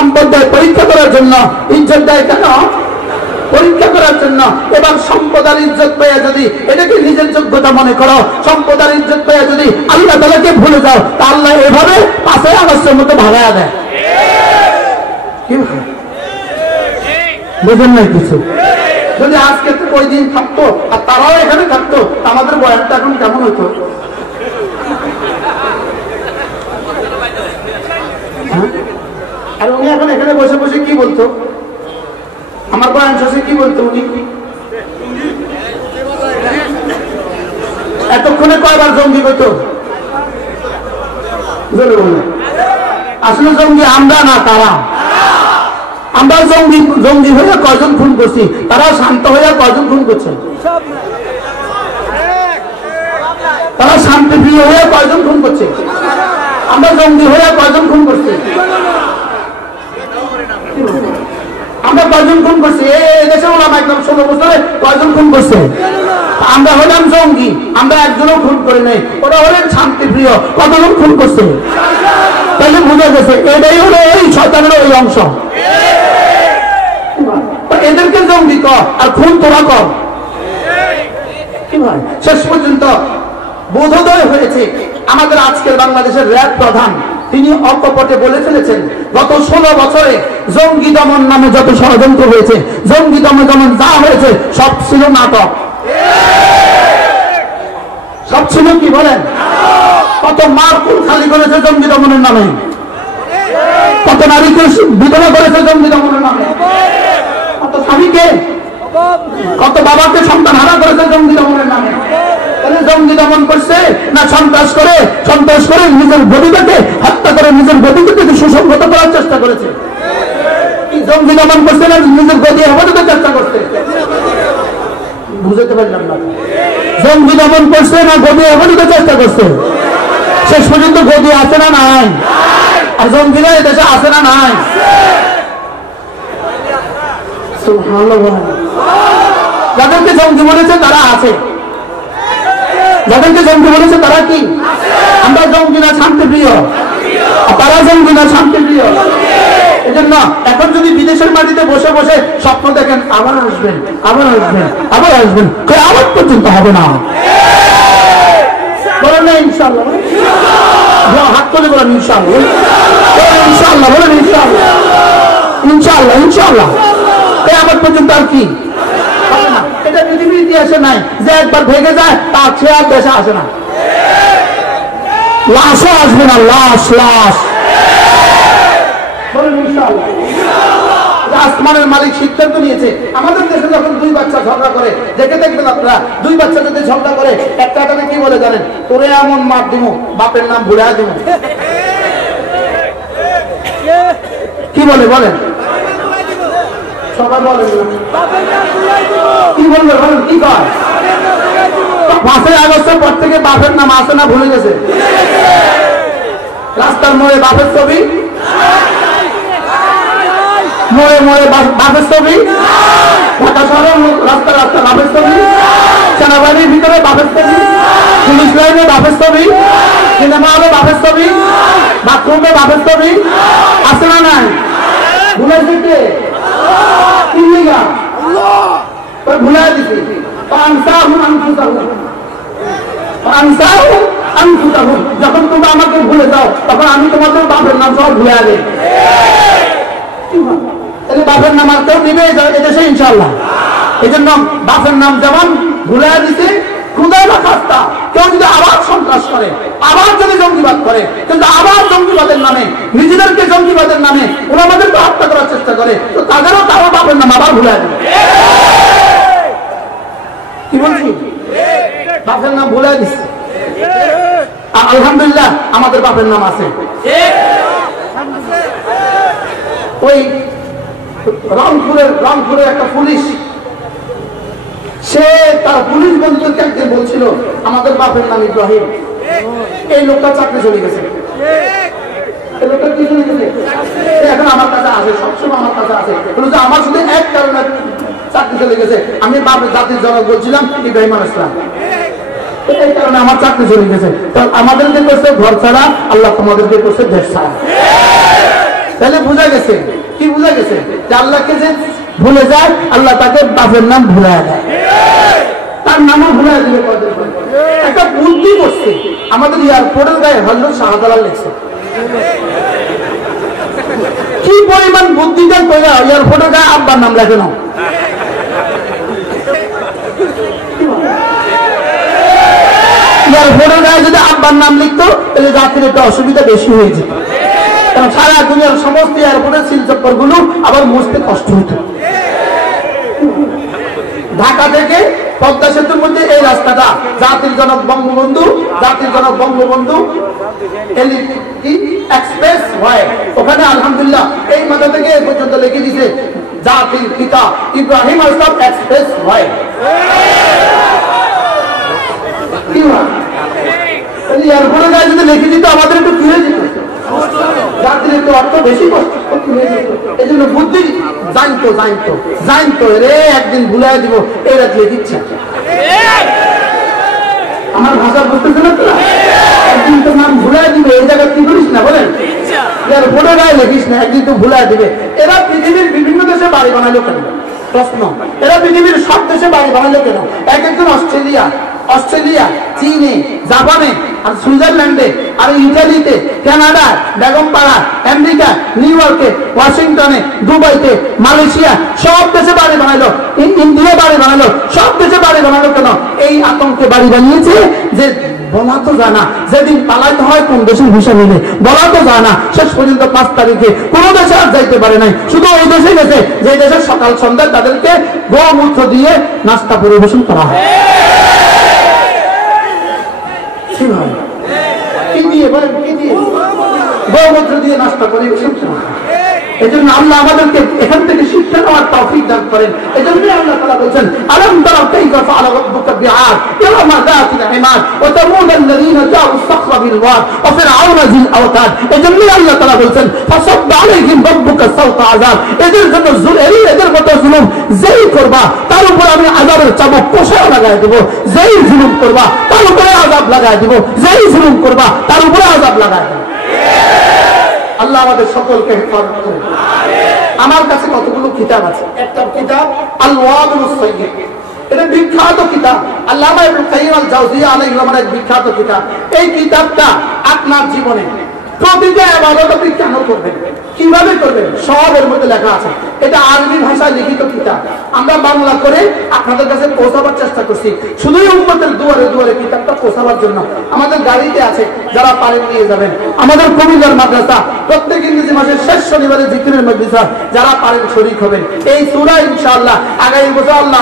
সম্পদ দেয় পরীক্ষা করার জন্য, ইজ্জত দেয় কেন? পরীক্ষা করার জন্য। এবার সম্পদ আর ইজ্জত পেয়ে যদি এটাকে নিজের যোগ্যতা মনে করো, সম্পদ আর ইজ্জত পেয়ে যদি আল্লাহ তাআলাকে ভুলে যাও, তা আল্লাহ এভাবে 5 আগস্টের মতো ভাগায়া দেয়। কি বুঝেন নাই কিছু? যদি আজকে ওই দিন থাকতো আর তারাও এখানে থাকতো, আমাদের বয়ানটা এখন কেমন হতো? আর উনি এখন এখানে বসে বসে কি বলতো? আমার বয়ান শেষে কি বলতো উনি? এতক্ষণে কয়বার জঙ্গি হইতো? আসলে জঙ্গি আমরা না, তারা। আমরা জঙ্গি হইয়া কয়জন খুন করছি, তারা শান্ত হইয়া কয়জন খুন করছে? তারা শান্তিপ্রিয় হইয়া কয়জন খুন করছে? আমরা জঙ্গি হইয়া কয়জন খুন করছি? আমরা কয়জন খুন করছি? এই দেশে ওলামা একদম 16 বছরে কয়জন খুন করছে? আমরা হলাম জঙ্গি, আমরা একজনও খুন করি নাই। ওরা হলেন শান্তিপ্রিয়, কতজন খুন করছে? তাহলে বুঝে গেছে এটাই হলো এই শয়তানের ওই অংশ। এদেরকে জঙ্গি কর আর খুন তোরা কর। কি ভাই, শেষ পর্যন্ত বোধোদয় হয়েছে। আমাদের আজকের বাংলাদেশের র্যাব প্রধান তিনি অকপটে বলে ফেলেছেন, গত 16 বছরে জঙ্গি দমন নামে যত ষড়যন্ত্র হয়েছে, জঙ্গি দমন যা হয়েছে সব ছিল নাটক। সব ছিল কি বলেন? কত মারকুল খালি করেছে জঙ্গি দমনের নামে, কত নারীকে বিধবা করেছে জঙ্গি দমনের নামে, কত স্বামীকে, কত বাবাকে সন্তান হারা করেছে জঙ্গি দমনের নামে। জঙ্গি দমন করছে না সন্ত্রাস করে নিজের গতিটাকে হত্যা করে নিজের গতিকে সুসংহত করার চেষ্টা করেছে? জঙ্গি দমন করছে না নিজের গতি হেফাজতের চেষ্টা করছে? বুঝতে পারলাম না। জঙ্গি দমন করছে না গদি হেফাজতের চেষ্টা করছে? শেষ পর্যন্ত গদি আছে না নাই? আর জঙ্গিরা এদেশে আছে না নাই? যাদেরকে জঙ্গি বলেছে তারা আছে, যাদেরকে জঙ্গি বলেছে তারা কি? আমরা জঙ্গি না শান্তিপ্রিয়, তারা জঙ্গি না শান্তিপ্রিয়। এই জন্য এখন যদি বিদেশের মাটিতে বসে বসে স্বপ্ন দেখেন আবার আসবেন, আবার আসবেন, আবার আসবেন, আবার পর্যন্ত হবে না। বলেন না ইনশাআল্লাহ? হাত তুলে বলেন ইনশাআল্লাহ, ইনশাআল্লাহ বলেন ইনশাআল্লাহ, ইনশাআল্লাহ, ইনশাআল্লাহ। আবার পর্যন্ত আর কি হবে না। এটা পৃথিবীর ইতিহাসে নাই যে একবার ভেঙে যায় তার সে আর দেশে আসে না। লাশও আসবে না, লাশ লাশ। বলেন ইনশাআল্লাহ। আসমানের মালিক সিদ্ধান্ত নিয়েছে, আমাদের দেশে যখন 2 বাচ্চা ঝগড়া করে, দেখে দেখবেন আপনারা, 2 বাচ্চা যদি ঝগড়া করে একটা কি বলে জানেন? তোরে এমন মার দিব, বাপের নাম ভুলে দিব। কি বলে বলেন? সবাই বলেন কি বলবে বলেন? কি কয়? 5 আগস্টের পর থেকে বাপের নাম আসে না ভুলে গেছে? রাস্তার মোড়ে বাপের ছবি, মোড়ে মোড়ে বাপের ছবি, ঢাকা শহরের রাস্তা রাস্তা বাপের ছবি, সেনাবাহিনীর ভিতরে বাপের ছবি, পুলিশ লাইনে বাপের ছবি, সিনেমা হলে বাপের ছবি, বাথরুমে বাপের ছবি, আছে না নাই? ভুলে দিতে ভুলে দিতে যখন তোমরা আমাকে ভুলে যাও তখন আমি তোমাদের বাপের নাম সব ভুলে আগে। তাহলে বাপের নাম আর কেউ দিবে এদেশে ইনশাআল্লাহ? এই জন্য বাপের নাম যেমন ভুলে দিতে, খুদাই বা খাস্তা কেউ যদি আবার সন্ত্রাস করে, আবার যদি জঙ্গিবাদ করে, কিন্তু আবার জঙ্গিবাদের নামে, নিজেদেরকে জঙ্গিবাদের নামে ওরা আমাদেরকে হত্যা করার চেষ্টা করে, তো তাদেরও তারা বাপের নাম আবার ভুলে দেবে। কি বলছি? বাপের নাম ভুলে দিচ্ছে। আলহামদুলিল্লাহ আমাদের বাপের নাম আছে। ওই রংপুরের একটা পুলিশ, সে তার পুলিশ বন্ধুদেরকে একদিন বলছিল আমাদের বাপের নাম ইব্রাহিম। এই লোকটা চাকরি চলে গেছে। এই লোকটা কি চলে গেছে? এখন আমার কাছে আছে, সবসময় আমার কাছে আছে। আমার শুধু এক কারণে চাকরি চলে গেছে, আমি বাপের জাতির জনক বলছিলাম ইব্রাহিম আলাইহিস সালাম, এই কারণে আমার চাকরি চলে গেছে। আমাদেরকে করছে ঘর ছাড়া, আল্লাহ তোমাদেরকে করছে দেশ ছাড়া। তাহলে বোঝা গেছে কি বোঝা গেছে যে আল্লাহকে যে ভুলে যায় আল্লাহ তাকে বাপের নাম ভুলায় দেয়, তার নামও ভুলায় দিবে। একটা বুদ্ধি করছে আমাদের এয়ারপোর্টের গায়ে হজরত শাহজালাল লিখছে। কি পরিমাণ বুদ্ধিটা কইরা এয়ারপোর্টের গায়ে আব্বার নাম লেখে না। এয়ারপোর্টের গায়ে যদি আব্বার নাম লিখতো তাহলে যাত্রীর একটা অসুবিধা বেশি হয়ে যেত, কারণ সারা দুনিয়ার সমস্ত এয়ারপোর্টের শিলচক্কর গুলো আবার মুছতে কষ্ট হইত। ঢাকা থেকে পদ্মা সেতুর মধ্যে এই রাস্তাটা জাতির জনক বঙ্গবন্ধু এক্সপ্রেস হয়, ওখানে আলহামদুলিল্লাহ এই মাথা থেকে এই পর্যন্ত লিখে দিছে জাতির পিতা ইব্রাহিম আজম এক্সপ্রেস হয়। কি হয় এয়ারপোর্টে গায়ে যদি লিখে দিত আমাদের একটু কি হয়ে যেত, জাতির একটু অর্থ বেশি কষ্ট হয়ে যেত। এই জন্য বুদ্ধি জানতো রে একদিন ভুলাই দিব এই রাত লিখিচ্ছে। আমার ভাষা বুঝতেছে না তোরা, একদিন তো নাম ভুলাই দিবে এই জায়গায় কি করিস না বলেন, এয়ারপোর্টে গায়ে লিখিস না, একদিন তো ভুলাই দিবে। এরা পৃথিবীর বিভিন্ন দেশে বাড়ি বানালো কেন প্রশ্ন, এরা পৃথিবীর সব দেশে বাড়ি বানালো কেন? এক একজন অস্ট্রেলিয়া, চীনে, জাপানে, আর সুইজারল্যান্ডে, আর ইটালিতে, কানাডা, বেগমপাড়া, আমেরিকা, নিউ ইয়র্কে, ওয়াশিংটনে, দুবাইতে, মালয়েশিয়া, সব দেশে বাড়ি বানাইলো, ইন্ডিয়া বাড়ি বানাইলো, সব দেশে বাড়ি বানাইলো কেন? এই আতঙ্কে বাড়ি বানিয়েছে যে বলা তো যায় না যেদিন পালাইতে হয় কোন দেশের ভিসা নিলে, বলা তো যায় না। শেষ পর্যন্ত 5 তারিখে কোন দেশে আর যাইতে পারে নাই, শুধু ওই দেশে গেছে যে দেশের সকাল সন্ধ্যায় তাদেরকে গোমূত্র দিয়ে নাস্তা পরিবেশন করা হয়। কি দিয়ে বলেন, কি দিয়ে? গোমূত্র দিয়ে নাস্তা পরিবেশন করা হয়। এই জন্য আল্লাহ আমাদেরকে এখান থেকে শিক্ষা নেওয়ার তৌফিক দান করেন। এই জন্য আল্লাহ তাআলা বলেন আলাম তারা কাইফা ফাআলা রাব্বুকা বিআদ ইয়াওমা যাতিল ইমাদ ওয়া তামুদ আল্লাযীনা জাউ আস-সাখরা বিল ওয়াদ ওয়া ফিরআউনা যিল আওতাদ। এই জন্য আল্লাহ তাআলা বলেন ফাসাব্বা আলাইহিম রাব্বুকা সাওতা আযাব। এদের জন্য এদের মতো জুলুম যেই করবা তার উপর আমি আযাবের চাবুক কষায় লাগায় দেব, যেই জুলুম করবা তার উপরে আযাব লাগায় দেব, যেই জুলুম করবা তার উপরে আযাব লাগায় দেব। আল্লাহ আমাদের সকলকে হেফাজত করুন। আমার কাছে কতগুলো কিতাব আছে, একটা কিতাব আল ওয়াবিলুস সাইয়্যিদ, এটা বিখ্যাত কিতাব, আল্লামা ইবনে কাইয়িম আল জাওজিয়া আলাইহিস রহমানের বিখ্যাত কিতাব। এই কিতাবটা আপনার জীবনে প্রতিটা ইবাদত আপনি কেন করবেন, কিভাবে করবেন, সব এর মধ্যে লেখা আছে। এটা আরবি ভাষায় লিখিত কিতাব, আমরা বাংলা করে আপনাদের কাছে পৌঁছাবার চেষ্টা করছি, শুধুই উম্মতের দুয়ারে দুয়ারে কিতাবটা পৌঁছাবার জন্য। আমাদের গাড়িতে আছে, যারা পারেন নিয়ে যাবেন। আমাদের কবিগার মাদ্রাসা প্রত্যেক ইংরেজি মাসের শেষ শনিবারে জিকিরের মাদ্রাসা, যারা পারেন শরীক হবেন। এই সূরা ইনশাআল্লাহ আগামী বছর আল্লাহ